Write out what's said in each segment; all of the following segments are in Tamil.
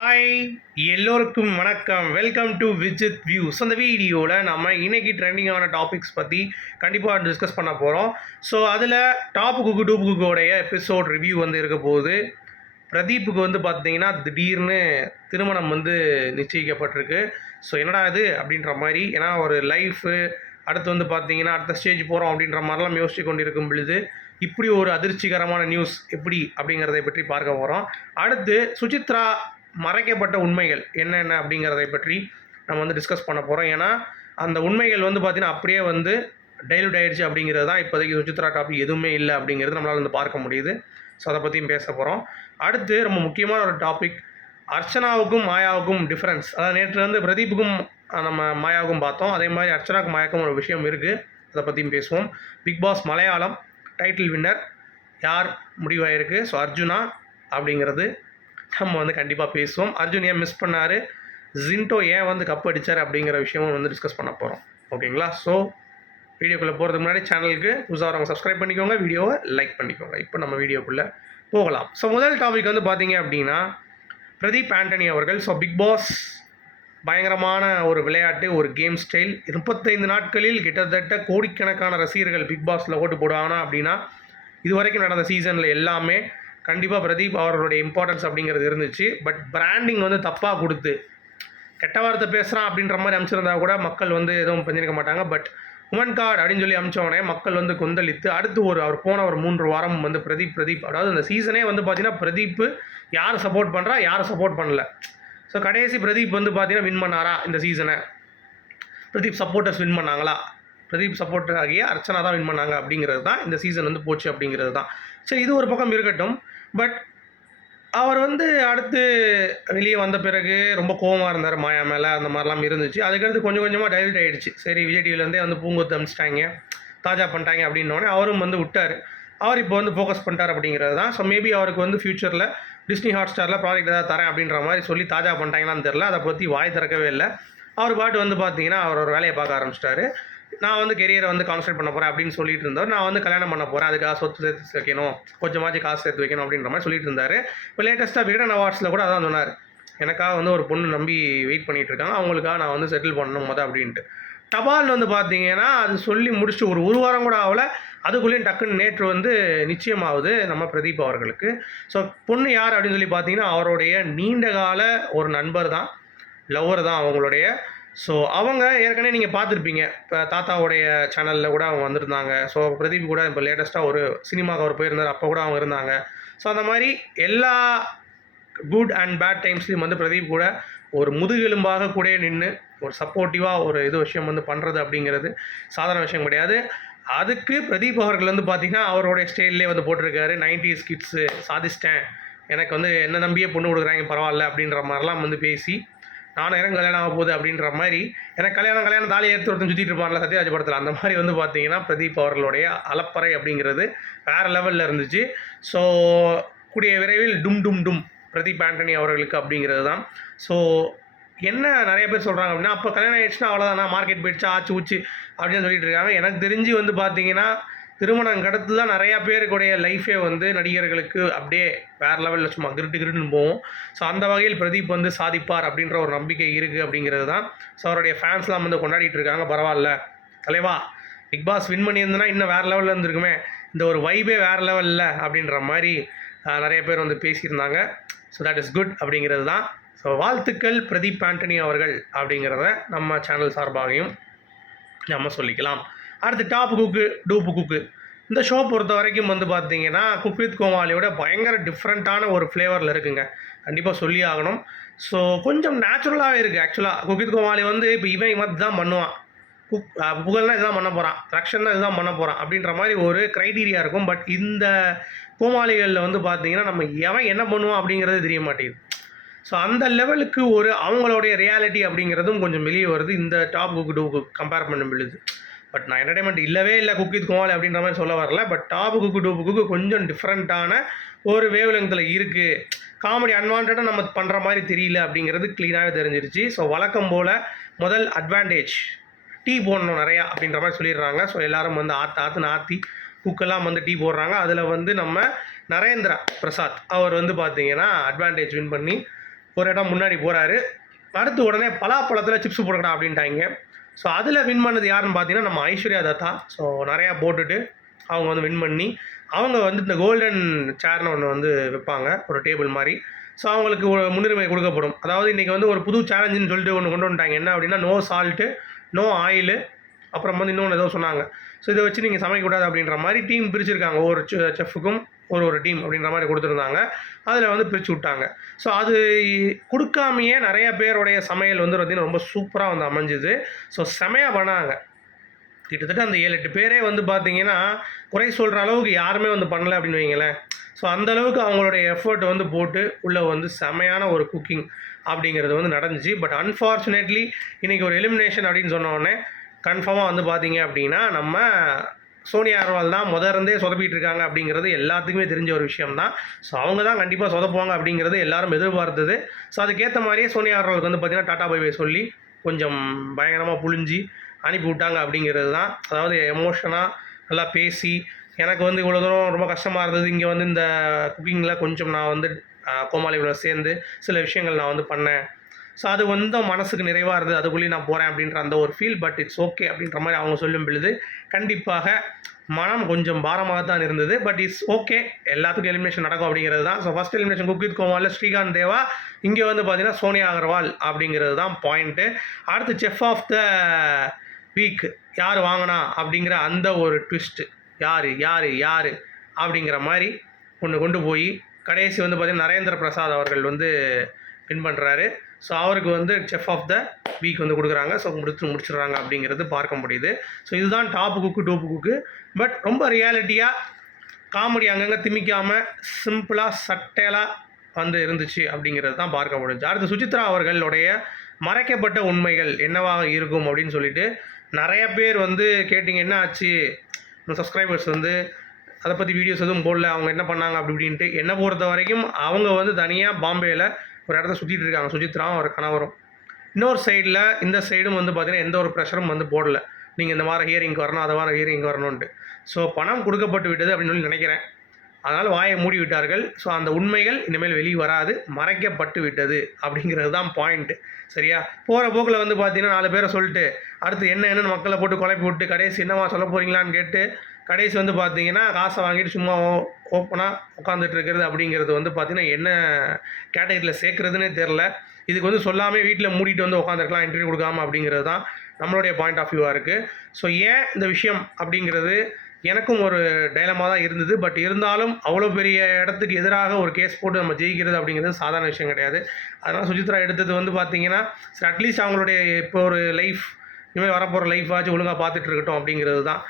ஹாய் எல்லோருக்கும் வணக்கம். வெல்கம் டு விஜித் வியூஸ் அந்த வீடியோவில் நம்ம இன்னைக்கு ட்ரெண்டிங்கான டாபிக்ஸ் பற்றி கண்டிப்பாக டிஸ்கஸ் பண்ண போகிறோம் ஸோ அதில் டாப் குக்கு டூப் குக்கோடைய எபிசோட் ரிவ்யூ வந்து இருக்க போகுது. பிரதீப்புக்கு வந்து பார்த்தீங்கன்னா திடீர்னு திருமணம் வந்து நிச்சயிக்கப்பட்டிருக்கு. ஸோ என்னடா இது அப்படின்ற மாதிரி ஏன்னா ஒரு லைஃபு அடுத்து வந்து பார்த்தீங்கன்னா அடுத்த ஸ்டேஜ் போகிறோம் அப்படின்ற மாதிரிலாம் யோசிச்சு கொண்டு இருக்கும் பொழுது இப்படி ஒரு அதிர்ச்சிகரமான நியூஸ் எப்படி அப்படிங்கிறதை பற்றி பார்க்க போகிறோம் அடுத்து சுசித்ரா மறைக்கப்பட்ட உண்மைகள் என்னென்ன அப்படிங்கிறதை பற்றி நம்ம வந்து டிஸ்கஸ் பண்ண போகிறோம் ஏன்னா அந்த உண்மைகள் வந்து பார்த்திங்கன்னா அப்படியே வந்து டைலூட் ஆயிடுச்சு அப்படிங்கிறது தான் இப்போதைக்கு சுஜித்ரா டாபிக் எதுவுமே இல்லை அப்படிங்கிறது நம்மளால் வந்து பார்க்க முடியுது. ஸோ அதை பற்றியும் பேச போகிறோம் அடுத்து ரொம்ப முக்கியமான ஒரு டாபிக் அர்ச்சனாவுக்கும் மாயாவுக்கும் டிஃப்ரென்ஸ் அதாவது நேற்று வந்து பிரதீப்புக்கும் நம்ம மாயாவுக்கும் பார்த்தோம். அதே மாதிரி அர்ச்சனாவுக்கு மாயாவுக்கும் ஒரு விஷயம் இருக்குது அதை பற்றியும் பேசுவோம். Bigg Boss Malayalam title winner யார் முடிவாயிருக்கு? ஸோ அர்ஜுனா அப்படிங்கிறது நம்ம வந்து கண்டிப்பாக பேசுவோம். அர்ஜுன் ஏன் மிஸ் பண்ணார்? ஜின்டோ ஏன் வந்து கப் அடிச்சார் அப்படிங்கிற விஷயமும் வந்து டிஸ்கஸ் பண்ண போகிறோம் ஓகேங்களா ஸோ வீடியோக்குள்ளே போகிறதுக்கு முன்னாடி சேனலுக்கு புதுசாக வரவங்க சப்ஸ்கிரைப் பண்ணிக்கோங்க. வீடியோவை லைக் பண்ணிக்கோங்க. இப்போ நம்ம வீடியோக்குள்ளே போகலாம். ஸோ முதல் டாபிக் வந்து பார்த்தீங்க அப்படின்னா பிரதீப் ஆண்டனி அவர்கள். ஸோ பிக் பாஸ் பயங்கரமான ஒரு விளையாட்டு ஒரு கேம் ஸ்டைல் முப்பத்தைந்து நாட்களில் கிட்டத்தட்ட கோடிக்கணக்கான ரசிகர்கள் பிக் பாஸில் ஓட்டு போடுவாங்க. அப்படின்னா இது வரைக்கும் நடந்த சீசனில் எல்லாமே கண்டிப்பாக பிரதீப் அவர்களுடைய இம்பார்ட்டன்ஸ் அப்படிங்கிறது இருந்துச்சு. பட் பிராண்டிங் வந்து தப்பாக கொடுத்து கெட்ட வார்த்தை பேசுகிறான் அப்படின்ற மாதிரி அமைச்சிருந்தா கூட மக்கள் வந்து எதுவும் பண்ணியிருக்க மாட்டாங்க. பட் உமன் கார்டு அப்படின்னு சொல்லி அமிச்சோடனே மக்கள் வந்து கொந்தளித்து அடுத்து ஒரு அவர் போன ஒரு மூன்று வாரம் வந்து பிரதீப் பிரதீப் அதாவது அந்த சீசனே வந்து பார்த்தீங்கன்னா பிரதீப் யார் சப்போர்ட் பண்ணுறா யார் சப்போர்ட் பண்ணல. ஸோ கடைசி பிரதீப் வந்து பார்த்தீங்கன்னா வின் பண்ணாரா இந்த சீசனை பிரதீப் சப்போர்ட்டர்ஸ் வின் பண்ணாங்களா? பிரதீப் சப்போர்ட்டர் ஆகிய அர்ச்சனா தான் வின் பண்ணாங்க அப்படிங்கிறது தான் இந்த சீசன் வந்து போச்சு அப்படிங்கிறது தான். சரி இது ஒரு பக்கம் இருக்கட்டும். பட் அவர் வந்து அடுத்து வெளியே வந்த பிறகு ரொம்ப கோவமாக இருந்தார் மாயா மேலே அந்த மாதிரிலாம் இருந்துச்சு. அதுக்கடுத்து கொஞ்சம் கொஞ்சமாக டைல்ட் ஆகிடுச்சு சரி விஜய் டிவிலேருந்தே வந்து பூங்கொத்து அமிச்சிட்டாங்க தாஜா பண்ணிட்டாங்க அப்படின்னோடனே அவரும் வந்து விட்டார். அவர் இப்போ வந்து ஃபோக்கஸ் பண்ணிட்டார் அப்படிங்கிறது தான். ஸோ மேபி அவருக்கு வந்து ஃப்யூச்சரில் டிஸ்னி ஹாட் ஸ்டாரில் ப்ராஜெக்ட் ஏதாவது தரேன் அப்படின்ற மாதிரி சொல்லி தாஜா பண்ணிட்டாங்களான்னு தெரில அதை பற்றி வாய் திறக்கவே இல்லை. அவர் பாட்டு வந்து பார்த்தீங்கன்னா அவர் ஒரு வேலையை பார்க்க ஆரம்பிச்சிட்டாரு. நான் வந்து கெரியரை வந்து கான்சன்ட்ரேட் பண்ண போகிறேன் அப்படின்னு சொல்லிட்டு இருந்தார். நான் வந்து கல்யாணம் பண்ண போகிறேன் அதுக்காக சொத்து சேர்த்து வைக்கணும். கொஞ்சமாச்சு காசு சேர்த்து வைக்கணும் அப்படின்ற மாதிரி சொல்லிட்டு இருந்தார். இப்போ லேட்டஸ்ட்டாக விகடன் அவார்ட்ஸில் கூட அதான் சொன்னார். எனக்காக வந்து ஒரு பொண்ணு நம்பி வெயிட் பண்ணிகிட்டு இருக்காங்க. அவங்களுக்காக நான் வந்து செட்டில் பண்ணணும் மொதல் அப்படின்ட்டு. தபால் வந்து பார்த்தீங்கன்னா அது சொல்லி முடிச்சுட்டு ஒரு ஒரு வாரம் கூட ஆகல. அதுக்குள்ளேயும் டக்குன்னு நேற்று வந்து நிச்சயமாகுது நம்ம பிரதீப் அவர்களுக்கு. ஸோ பொண்ணு யார் அப்படின்னு சொல்லி பார்த்தீங்கன்னா அவருடைய நீண்ட கால ஒரு நண்பர் தான் லவ்வர் தான் அவங்களுடைய. ஸோ அவங்க ஏற்கனவே நீங்கள் பார்த்துருப்பீங்க. இப்போ தாத்தாவுடைய சேனலில் கூட அவங்க வந்திருந்தாங்க. ஸோ பிரதீப் கூட இப்போ லேட்டஸ்ட்டாக ஒரு சினிமாவுக்கு அவர் போயிருந்தார். அப்போ கூட அவங்க இருந்தாங்க. ஸோ அந்த மாதிரி எல்லா குட் அண்ட் பேட் டைம்ஸ்லையும் வந்து பிரதீப் கூட ஒரு முதுகெலும்பாக கூட நின்று ஒரு சப்போர்ட்டிவாக ஒரு இது விஷயம் வந்து பண்ணுறது அப்படிங்கிறது சாதாரண விஷயம் கிடையாது. அதுக்கு பிரதீப் அவர்கள் வந்து பார்த்திங்கன்னா அவருடைய ஸ்டைல்லே வந்து போட்டிருக்காரு. நைன்டிஸ் கிட்ஸு சாதிச்சிட்டேன். எனக்கு வந்து என்ன நம்பியே பொண்ணு கொடுக்குறாங்க பரவாயில்ல அப்படின்ற மாதிரிலாம் வந்து பேசி நானும் எனக்கு கல்யாணம் ஆக போகுது அப்படின்ற மாதிரி எனக்கு கல்யாணம் கல்யாணம் தாலி ஏற்று ஒருத்தன் சுற்றிட்டு இருப்பான்ல சத்யராஜ் படத்தில். அந்த மாதிரி வந்து பார்த்தீங்கன்னா பிரதீப் அவர்களுடைய அலப்பறை அப்படிங்கிறது வேறு லெவலில் இருந்துச்சு. ஸோ கூடிய விரைவில் டும் டும் டும் பிரதீப் ஆண்டனி அவர்களுக்கு அப்படிங்கிறது தான். ஸோ என்ன நிறைய பேர் சொல்கிறாங்க அப்படின்னா அப்போ கல்யாணம் ஆயிடுச்சுன்னா அவ்வளோதானா மார்க்கெட் போயிடுச்சா ஆச்சு ஊச்சு அப்படின்னு சொல்லிட்டு இருக்காங்க. எனக்கு தெரிஞ்சு வந்து பார்த்தீங்கன்னா திருமணம் கடத்து தான் நிறையா பேருக்குடைய லைஃபே வந்து நடிகர்களுக்கு அப்படியே வேறு லெவலில் சும்மா கிருட்டு கிருட்டுன்னு போகும். ஸோ அந்த வகையில் பிரதீப் வந்து சாதிப்பார் அப்படின்ற ஒரு நம்பிக்கை இருக்குது அப்படிங்கிறது தான். ஸோ அவருடைய ஃபேன்ஸ்லாம் வந்து கொண்டாடிட்டு இருக்காங்க. பரவாயில்ல. தலைவா பிக் பாஸ் வின் பண்ணியிருந்தனா இன்னும் வேறு லெவலில் இருந்திருக்குமே. இந்த ஒரு வைபே வேறு லெவலில் அப்படின்ற மாதிரி நிறைய பேர் வந்து பேசியிருந்தாங்க. ஸோ தட் இஸ் குட் அப்படிங்கிறது தான். ஸோ வாழ்த்துக்கள் பிரதீப் ஆண்டனி அவர்கள் அப்படிங்கிறத நம்ம சேனல் சார்பாகவும் நம்ம சொல்லிக்கலாம். அடுத்து டாப் குக்கு டூப்பு குக்கு இந்த ஷோ பொறுத்த வரைக்கும் வந்து பார்த்தீங்கன்னா குக் கோமாலியோட கோமாளியோட பயங்கர டிஃப்ரெண்ட்டான ஒரு ஃப்ளேவரில் இருக்குங்க. கண்டிப்பாக சொல்லி ஆகணும். ஸோ கொஞ்சம் நேச்சுரலாகவே இருக்குது ஆக்சுவலாக குக் கோமாலி கோமாளி வந்து இப்போ இவன் இவன் தான் பண்ணுவான். குக் புகழ்னால் புகழ்னா இதுதான் பண்ண போகிறான் ரக்ஷன்னா இதுதான் பண்ண போகிறான் அப்படின்ற மாதிரி ஒரு க்ரைட்டீரியா இருக்கும். பட் இந்த கோமாளிகளில் வந்து பார்த்தீங்கன்னா நம்ம எவன் என்ன பண்ணுவான் அப்படிங்கிறது தெரிய மாட்டேங்குது. ஸோ அந்த லெவலுக்கு ஒரு அவங்களுடைய ரியாலிட்டி அப்படிங்கிறதும் கொஞ்சம் வெளியே வருது. இந்த டாப் குக்கு டூக்கு கம்பேர் பண்ண பொழுது பட் நான் என்டர்டைன்மெண்ட் இல்லவே இல்லை குக்கித் கோமாளி அப்படின்ற மாதிரி சொல்ல வரல. பட் டாப் குக்கு டூப்பு குக்கு கொஞ்சம் டிஃப்ரெண்ட்டான ஒரு வேவ் லெங்கில் இருக்குது காமெடி அன்வான்டாக நம்ம பண்ணுற மாதிரி தெரியல அப்படிங்கிறது க்ளீனாகவே தெரிஞ்சிருச்சு. ஸோ வழக்கம் போல் முதல் அட்வான்டேஜ் டீ போடணும் நிறையா அப்படின்ற மாதிரி சொல்லிடுறாங்க. ஸோ எல்லாரும் வந்து ஆற்று ஆற்றுன்னு ஆற்றி குக்கெல்லாம் வந்து டீ போடுறாங்க. அதில் வந்து நம்ம நரேந்திரா பிரசாத் அவர் வந்து பார்த்தீங்கன்னா அட்வான்டேஜ் வின் பண்ணி ஒரு இடம் முன்னாடி போகிறாரு அடுத்து உடனே பலாப்பழத்தில் சிப்ஸ் போடுங்கடா அப்படின்ட்டாங்க. ஸோ அதில் வின் பண்ணது யாருன்னு பார்த்தீங்கன்னா நம்ம ஐஸ்வர்யா தத்தா. ஸோ நிறையா போட்டுட்டு அவங்க வந்து வின் பண்ணி அவங்க வந்து இந்த கோல்டன் சேர்னு ஒன்று வந்து வைப்பாங்க ஒரு டேபிள் மாதிரி. ஸோ அவங்களுக்கு ஒரு முன்னுரிமை கொடுக்கப்படும். அதாவது இன்றைக்கி வந்து ஒரு புது சேலஞ்சுன்னு சொல்லிட்டு ஒன்று கொண்டு வந்துட்டாங்க. என்ன அப்படின்னா நோ சால்ட்டு நோ ஆயிலு அப்புறம் வந்து இன்னொன்று ஏதோ சொன்னாங்க. ஸோ இதை வச்சு நீங்கள் சமைக்கக்கூடாது அப்படின்ற மாதிரி டீம் பிரிச்சிருக்காங்க. ஒவ்வொரு செஃப்புக்கும் ஒரு ஒரு டீம் அப்படின்ற மாதிரி கொடுத்துருந்தாங்க. அதில் வந்து பிரித்து விட்டாங்க. ஸோ அது கொடுக்காமையே நிறைய பேருடைய சமையல் வந்து பார்த்திங்கன்னா ரொம்ப சூப்பராக வந்து அமைஞ்சுது. ஸோ செமையாக பண்ணாங்க. கிட்டத்தட்ட அந்த ஏழு எட்டு பேரே வந்து பார்த்தீங்கன்னா குறை சொல்கிற அளவுக்கு யாருமே வந்து பண்ணலை அப்படின்னு வைங்களேன். ஸோ அந்த அளவுக்கு அவங்களுடைய எஃபர்ட் வந்து போட்டு உள்ளே வந்து செமையான ஒரு குக்கிங் அப்படிங்கிறது வந்து நடந்துச்சு. பட் அன்ஃபார்ச்சுனேட்லி இன்றைக்கி ஒரு எலிமினேஷன் அப்படின்னு சொன்னோடனே கன்ஃபார்மாக வந்து பார்த்தீங்க அப்படின்னா நம்ம சோனியா அகர்வால் தான் முதர்ந்தே சொதப்பிட்டு இருக்காங்க அப்படிங்கிறது எல்லாத்துக்குமே தெரிஞ்ச ஒரு விஷயம் தான் ஸோ அவங்க தான் கண்டிப்பாக சொதப்புவாங்க அப்படிங்கிறது எல்லாரும் எதிர்பார்த்தது. ஸோ அதுக்கேற்ற மாதிரியே சோனியா அகர்வாலுக்கு வந்து பார்த்திங்கன்னா டாடா பைவே சொல்லி கொஞ்சம் பயங்கரமாக புழிஞ்சி அனுப்பி விட்டாங்க அப்படிங்கிறது தான். அதாவது எமோஷனாக நல்லா பேசி எனக்கு வந்து இவ்வளோ தூரம் ரொம்ப கஷ்டமாக இருந்தது. இங்கே வந்து இந்த குக்கிங்கில் கொஞ்சம் நான் வந்து கோமாளிகளோட சேர்ந்து சில விஷயங்கள் நான் வந்து பண்ணேன். ஸோ அது வந்து மனசுக்கு நிறைவாக இருந்தது அதுக்குள்ளேயே நான் போகிறேன் அப்படின்ற அந்த ஒரு ஃபீல் பட் இட்ஸ் ஓகே அப்படின்ற மாதிரி அவங்க சொல்லும் பொழுது கண்டிப்பாக மனம் கொஞ்சம் பாரமாக தான் இருந்தது. பட் இட்ஸ் ஓகே எல்லாத்துக்கும் எலிமினேஷன் நடக்கும் அப்படிங்கிறது தான். So first elimination cook with கோமாலில் Srikanth Deva இங்கே வந்து பார்த்தீங்கன்னா சோனியா அகர்வால் அப்படிங்கிறது தான் பாயிண்ட்டு அடுத்து செஃப் ஆஃப் த வீக் யார் வாங்கினா அப்படிங்கிற அந்த ஒரு ட்விஸ்ட்டு யார் யார் யார் அப்படிங்கிற மாதிரி ஒன்று கொண்டு போய் கடைசி வந்து பார்த்திங்கன்னா நரேந்திர பிரசாத் அவர்கள் வந்து வின் பண்ணுறாரு ஸோ அவருக்கு வந்து செஃப் ஆஃப் த வீக் வந்து கொடுக்குறாங்க. ஸோ முடிச்சு முடிச்சிடுறாங்க அப்படிங்கிறது பார்க்க முடியுது. ஸோ இதுதான் டாப் குக்கு டோப்பு குக்கு பட் ரொம்ப ரியாலிட்டியாக காமெடி அங்கங்கே திமிக்காமல் சிம்பிளாக சட்டேலாக வந்து இருந்துச்சு அப்படிங்கிறது தான் பார்க்க முடிஞ்சு அடுத்து சுசித்ரா அவர்களுடைய மறைக்கப்பட்ட உண்மைகள் என்னவாக இருக்கும் அப்படின்னு சொல்லிட்டு நிறைய பேர் வந்து கேட்டிங்க என்ன ஆச்சு? சப்ஸ்கிரைபர்ஸ் வந்து அதை பற்றி வீடியோஸ் எதுவும் போடல. அவங்க என்ன பண்ணாங்க? அப்படி இப்படின்ட்டு என்னை பொறுத்த வரைக்கும் அவங்க வந்து தனியாக பாம்பேயில் ஒரு இடத்த சுற்றிட்டு இருக்காங்க. சுஜித்ராவும் அவர் கணவரும் இன்னொரு சைடில் இந்த சைடும் வந்து பார்த்திங்கன்னா எந்த ஒரு ப்ரெஷரும் வந்து போடல. நீங்கள் இந்த வாரம் ஹியரிங் வரணும் அதை வாரம் ஹியரிங் வரணும்ன்ட்டு. ஸோ பணம் கொடுக்கப்பட்டு விட்டது அப்படின்னு சொல்லி நினைக்கிறேன். அதனால் வாயை மூடி விட்டார்கள். ஸோ அந்த உண்மைகள் இனிமேல் வெளியே வராது. மறைக்கப்பட்டு விட்டது அப்படிங்கிறது தான் பாயிண்ட்டு சரியா? போகிற போக்கில் வந்து பார்த்தீங்கன்னா நாலு பேரை சொல்லிட்டு அடுத்து என்ன என்னன்னு மக்களை போட்டு குழப்பி விட்டு கடைசி என்னவா சொல்ல போகிறீங்களான்னு கேட்டு கடைசி வந்து பார்த்தீங்கன்னா காசை வாங்கிட்டு சும்மா ஓப்பனாக உட்காந்துட்டு இருக்கிறது அப்படிங்கிறது வந்து பார்த்தீங்கன்னா என்ன கேட்டகரியில் சேர்க்குறதுனே தெரில இதுக்கு வந்து சொல்லாமல் வீட்டில் மூடிட்டு வந்து உட்காந்துருக்கலாம் இன்டர்வியூ கொடுக்காம அப்படிங்கிறது தான் நம்மளுடைய பாயிண்ட் ஆஃப் வியூவாக இருக்குது ஸோ ஏன் இந்த விஷயம் அப்படிங்கிறது எனக்கும் ஒரு டைலமாக தான் இருந்தது. பட் இருந்தாலும் அவ்வளோ பெரிய இடத்துக்கு எதிராக ஒரு கேஸ் போட்டு நம்ம ஜெயிக்கிறது அப்படிங்கிறது சாதாரண விஷயம் கிடையாது. அதனால் சுஜித்ரா எடுத்தது வந்து பார்த்தீங்கன்னா சரி அட்லீஸ்ட் அவங்களுடைய இப்போ ஒரு லைஃப் இனிமேல் வரப்போகிற லைஃபாச்சும் ஒழுங்காக பார்த்துட்டு இருக்கட்டும் அப்படிங்கிறது தான்.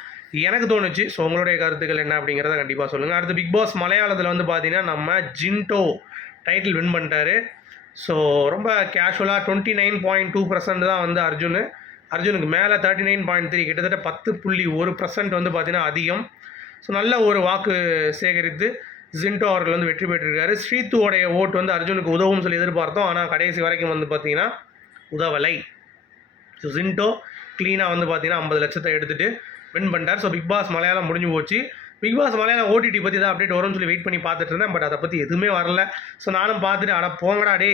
எனக்கு தோணுச்சு. ஸோ உங்களுடைய கருத்துக்கள் என்ன அப்படிங்கிறத கண்டிப்பாக சொல்லுங்கள் அடுத்து பிக் பாஸ் மலையாளத்தில் வந்து பார்த்தீங்கன்னா நம்ம ஜின்டோ டைட்டில் வின் பண்ணிட்டாரு. ஸோ ரொம்ப கேஷுவலாக twenty nine point two percent தான் வந்து அர்ஜுன். அர்ஜுனுக்கு மேலே தேர்ட்டி நைன் பாயிண்ட் த்ரீ கிட்டத்தட்ட பத்து புள்ளி ஒரு பர்சன்ட் வந்து பார்த்தீங்கன்னா அதிகம். ஸோ நல்ல ஒரு வாக்கு சேகரித்து ஜின்டோ அவர்கள் வந்து வெற்றி பெற்றிருக்காரு. ஸ்ரீத்துவோடைய ஓட்டு வந்து அர்ஜுனுக்கு உதவும் சொல்லி எதிர்பார்த்தோம். ஆனால் கடைசி வரைக்கும் வந்து பார்த்தீங்கன்னா உதவலை. ஸோ ஜின்டோ க்ளீனாக வந்து பார்த்தீங்கன்னா ஐம்பது லட்சத்தை எடுத்துகிட்டு வின் பண்ணிட்டார். ஸோ பிக் பாஸ் மலையாளம் முடிஞ்சு போச்சு. பிக் பாஸ் மலையாளம் ஓடிடி பற்றி தான் அப்டேட் வரும்னு சொல்லி வெயிட் பண்ணி பார்த்துட்டு இருந்தேன். பட் அதை பற்றி எதுவுமே வரல. ஸோ நானும் பார்த்துட்டு அட போங்கடா டே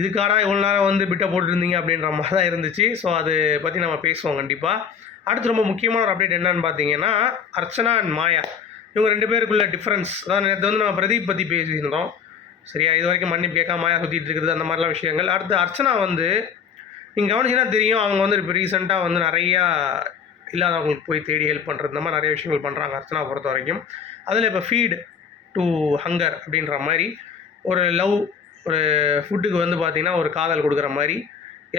இதுக்காடா இவ்வளோ நேரம் வந்து பிட்டை போட்டுருந்தீங்க அப்படின்ற மாதிரி தான் இருந்துச்சு. ஸோ அது பற்றி நம்ம பேசுவோம் கண்டிப்பாக அடுத்து ரொம்ப முக்கியமான ஒரு அப்டேட் என்னன்னு பார்த்தீங்கன்னா அர்ச்சனா அண்ட் மாயா. இவங்க ரெண்டு பேருக்குள்ள டிஃப்ரென்ஸ் அதான் நேற்று வந்து நம்ம பிரதீப் பற்றி பேசியிருந்தோம். சரியா? இது வரைக்கும் மன்னிப்பு கேட்காம மாயா சுற்றிட்டு இருக்கிறது அந்த மாதிரிலாம் விஷயங்கள். அடுத்து அர்ச்சனா வந்து நீங்கள் கவனிச்சுன்னா தெரியும் அவங்க வந்து இப்போ ரீசெண்டாக வந்து நிறையா இல்லாதவங்களுக்கு போய் தேடி ஹெல்ப் பண்ணுறது இந்த மாதிரி நிறைய விஷயங்கள் பண்ணுறாங்க அர்ச்சனா பொறுத்த வரைக்கும். அதில் இப்போ ஃபீட் டு ஹங்கர் அப்படின்ற மாதிரி ஒரு லவ் ஒரு ஃபுட்டுக்கு வந்து பார்த்திங்கன்னா ஒரு காதல் கொடுக்குற மாதிரி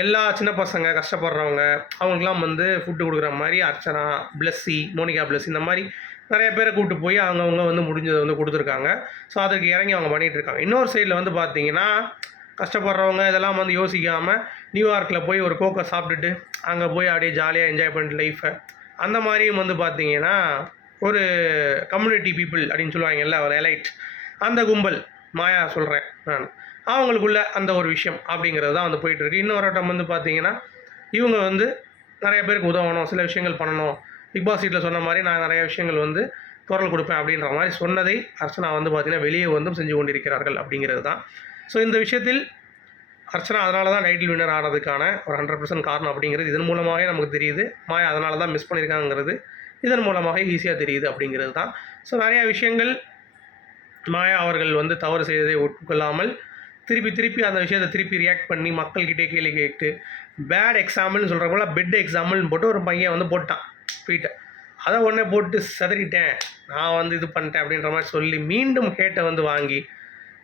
எல்லா சின்ன பசங்க கஷ்டப்படுறவங்க அவங்களுக்குலாம் வந்து ஃபுட்டு கொடுக்குற மாதிரி அர்ச்சனா பிளஸ்ஸி மோனிகா பிளஸ் இந்த மாதிரி நிறைய பேரை கூப்பிட்டு போய் அவங்கவுங்க வந்து முடிஞ்சதை வந்து கொடுத்துருக்காங்க. ஸோ அதுக்கு இறங்கி அவங்க பண்ணிகிட்டு இருக்காங்க. இன்னொரு சைடில் வந்து பார்த்தீங்கன்னா கஷ்டப்படுறவங்க இதெல்லாம் வந்து யோசிக்காமல் நியூயார்க்கில் போய் ஒரு கோக்கை சாப்பிட்டுட்டு அங்கே போய் அப்படியே ஜாலியாக என்ஜாய் பண்ணிட்டு லைஃப்பை அந்த மாதிரியும் வந்து பார்த்திங்கன்னா ஒரு கம்யூனிட்டி பீப்புள் அப்படின்னு சொல்லுவாங்கல்ல ஒரு எலைட் அந்த கும்பல் மாயா சொல்கிறேன் நான். அவங்களுக்குள்ள அந்த ஒரு விஷயம் அப்படிங்கிறது தான் வந்து போயிட்டுருக்கு இன்னொரு வட்டம் வந்து பார்த்தீங்கன்னா இவங்க வந்து நிறைய பேருக்கு உதவணும் சில விஷயங்கள் பண்ணணும். பிக் பாஸ் சீட்டில் சொன்ன மாதிரி நான் நிறைய விஷயங்கள் வந்து குரல் கொடுப்பேன் அப்படின்ற மாதிரி சொன்னதை அர்ச்சனா வந்து பார்த்திங்கன்னா வெளியே வந்தும் செஞ்சு கொண்டிருக்கிறார்கள் அப்படிங்கிறது தான். ஸோ இந்த விஷயத்தில் அர்ச்சனா அதனால தான் டைட்டில் வின்னர் ஆனதுக்கான ஒரு ஹண்ட்ரட் பர்சன்ட் காரணம் அப்படிங்கிறது இதன் மூலமாகவே நமக்கு தெரியுது. மாயா அதனால தான் மிஸ் பண்ணியிருக்காங்கிறது இதன் மூலமாக ஈஸியாக தெரியுது அப்படிங்கிறது தான். ஸோ நிறையா விஷயங்கள் மாயா அவர்கள் வந்து தவறு செய்ததை ஒட்டுக்கொள்ளாமல் திருப்பி திருப்பி அந்த விஷயத்தை திருப்பி ரியாக்ட் பண்ணி மக்கள்கிட்டே கேள்வி கேட்டு பேட் எக்ஸாம்பிள்னு சொல்கிற போல பெட் எக்ஸாம்பிள்னு போட்டு ஒரு பையன் வந்து போட்டான் ட்வீட்டை அதை உடனே போட்டு செதறிட்டேன் நான் வந்து இது பண்ணிட்டேன் அப்படின்ற மாதிரி சொல்லி மீண்டும் ஹேட்டை வந்து வாங்கி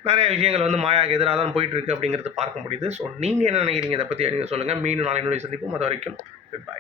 நிறைய விஷயங்கள் வந்து மாயாவுக்கு எதிராக தான் போயிட்டு இருக்கு அப்படிங்கிறது பார்க்க முடியுது. ஸோ நீங்கள் என்ன நினைக்கிறீங்க? இதை பற்றி நீங்கள் சொல்லுங்கள் மீண்டும் நாளை நோய் சந்திப்போம். அது வரைக்கும் குட் பாய்